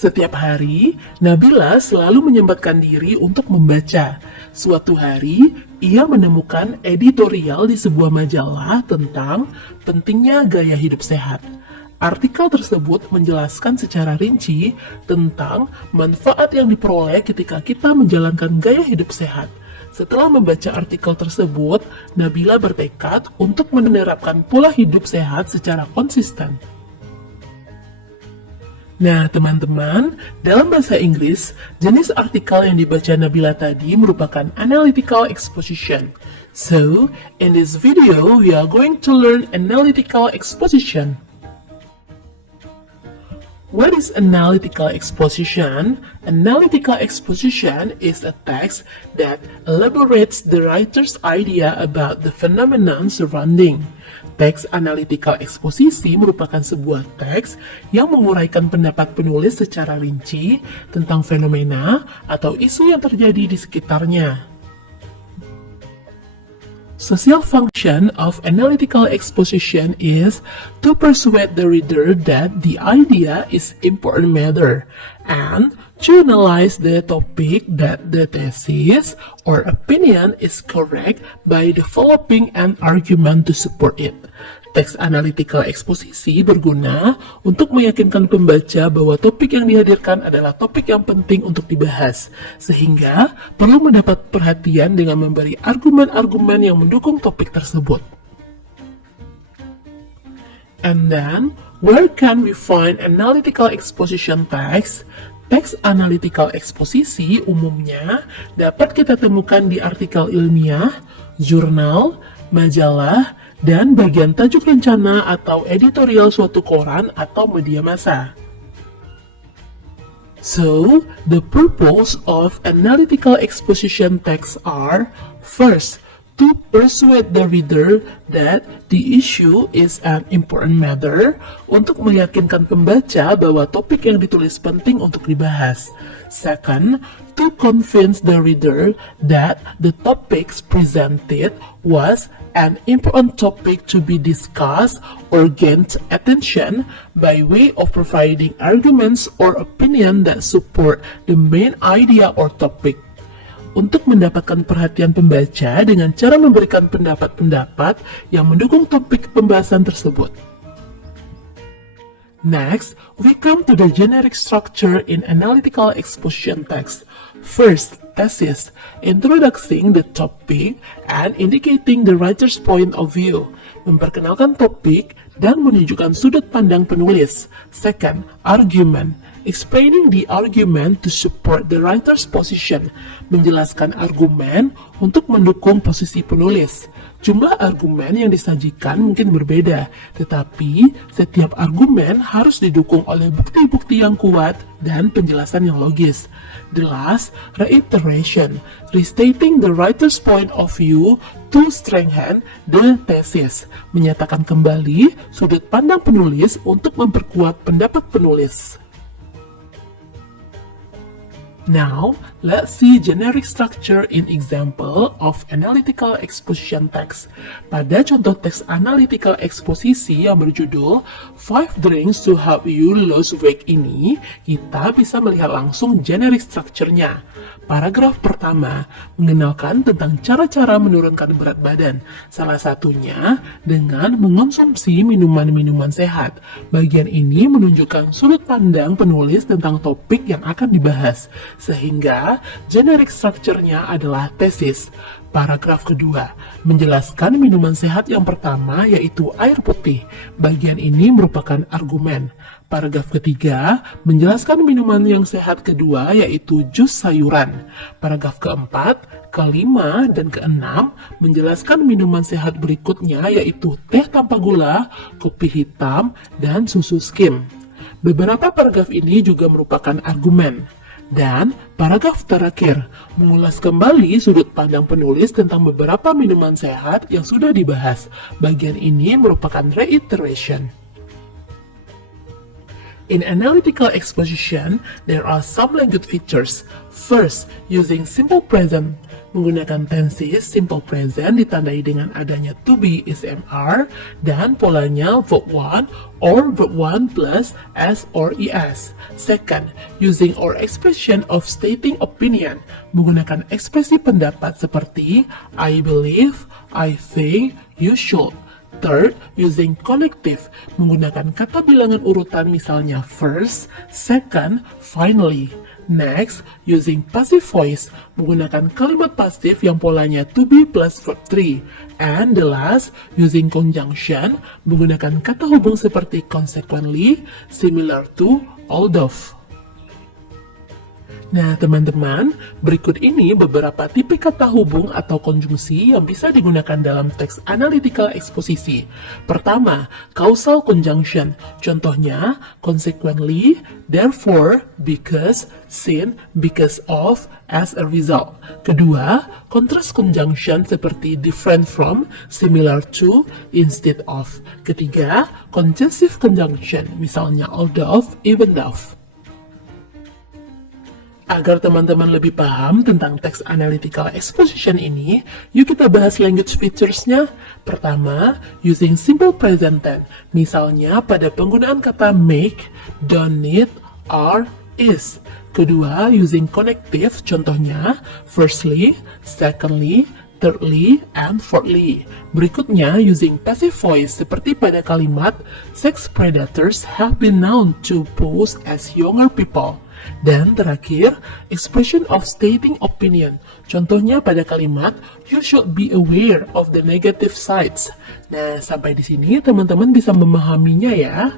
Setiap hari, Nabila selalu menyempatkan diri untuk membaca. Suatu hari, ia menemukan editorial di sebuah majalah tentang pentingnya gaya hidup sehat. Artikel tersebut menjelaskan secara rinci tentang manfaat yang diperoleh ketika kita menjalankan gaya hidup sehat. Setelah membaca artikel tersebut, Nabila bertekad untuk menerapkan pola hidup sehat secara konsisten. Nah, teman-teman, dalam bahasa Inggris, jenis artikel yang dibaca Nabila tadi merupakan analytical exposition. So, in this video, we are going to learn analytical exposition. What is analytical exposition? Analytical exposition is a text that elaborates the writer's idea about the phenomenon surrounding. Teks analytical eksposisi merupakan sebuah teks yang menguraikan pendapat penulis secara rinci tentang fenomena atau isu yang terjadi di sekitarnya. Social function of analytical exposition is to persuade the reader that the idea is important matter and to analyze the topic that the thesis or opinion is correct by developing an argument to support it. Teks analytical eksposisi berguna untuk meyakinkan pembaca bahwa topik yang dihadirkan adalah topik yang penting untuk dibahas, sehingga perlu mendapat perhatian dengan memberi argumen-argumen yang mendukung topik tersebut. And then, where can we find analytical exposition text? Teks analytical eksposisi umumnya dapat kita temukan di artikel ilmiah, jurnal, majalah, dan bagian tajuk rencana atau editorial suatu koran atau media massa. So, the purpose of analytical exposition texts are, first, to persuade the reader that the issue is an important matter, untuk meyakinkan pembaca bahwa topik yang ditulis penting untuk dibahas. Second, to convince the reader that the topics presented was an important topic to be discussed or gained attention by way of providing arguments or opinion that support the main idea or topic. Untuk mendapatkan perhatian pembaca dengan cara memberikan pendapat-pendapat yang mendukung topik pembahasan tersebut. Next, we come to the generic structure in analytical exposition text. First, thesis, introducing the topic and indicating the writer's point of view, memperkenalkan topik dan menunjukkan sudut pandang penulis. Second, argument, explaining the argument to support the writer's position, menjelaskan argumen untuk mendukung posisi penulis. Jumlah argumen yang disajikan mungkin berbeda, tetapi setiap argumen harus didukung oleh bukti-bukti yang kuat dan penjelasan yang logis. The last, reiteration, restating the writer's point of view to strengthen the thesis, menyatakan kembali sudut pandang penulis untuk memperkuat pendapat penulis. Now, let's see generic structure in example of analytical exposition text. Pada contoh teks analytical eksposisi yang berjudul 5 Drinks to Help You Lose Weight ini, kita bisa melihat langsung generic structure-nya. Paragraf pertama mengenalkan tentang cara-cara menurunkan berat badan, salah satunya dengan mengonsumsi minuman-minuman sehat. Bagian ini menunjukkan sudut pandang penulis tentang topik yang akan dibahas, sehingga generic structure-nya adalah tesis. Paragraf kedua menjelaskan minuman sehat yang pertama yaitu air putih. Bagian ini merupakan argumen. Paragraf ketiga menjelaskan minuman yang sehat kedua yaitu jus sayuran. Paragraf keempat, kelima, dan keenam menjelaskan minuman sehat berikutnya yaitu teh tanpa gula, kopi hitam, dan susu skim. Beberapa paragraf ini juga merupakan argumen. Dan paragraf terakhir mengulas kembali sudut pandang penulis tentang beberapa minuman sehat yang sudah dibahas. Bagian ini merupakan reiteration. In analytical exposition, there are some language features. First, using simple present. Menggunakan tenses simple present ditandai dengan adanya to be is MR dan polanya verb 1 or verb 1 plus S or ES. Second, using or expression of stating opinion. Menggunakan ekspresi pendapat seperti I believe, I think, you should. Third, using connective, menggunakan kata bilangan urutan misalnya first, second, finally. Next, using passive voice, menggunakan kalimat pasif yang polanya to be plus verb 3. And the last, using conjunction, menggunakan kata hubung seperti consequently, similar to, although. Nah, teman-teman, berikut ini beberapa tipe kata hubung atau konjungsi yang bisa digunakan dalam teks analytical eksposisi. Pertama, causal conjunction. Contohnya, consequently, therefore, because, since, because of, as a result. Kedua, contrast conjunction seperti different from, similar to, instead of. Ketiga, conjunctive conjunction, misalnya although, even though. Agar teman-teman lebih paham tentang teks analytical exposition ini, yuk kita bahas language features-nya. Pertama, using simple present tense. Misalnya pada penggunaan kata make, don't need, are, is. Kedua, using connective. Contohnya, firstly, secondly, thirdly, and fourthly. Berikutnya, using passive voice seperti pada kalimat sex predators have been known to pose as younger people. Dan terakhir, expression of stating opinion. Contohnya pada kalimat, you should be aware of the negative sides. Nah, sampai di sini teman-teman bisa memahaminya ya.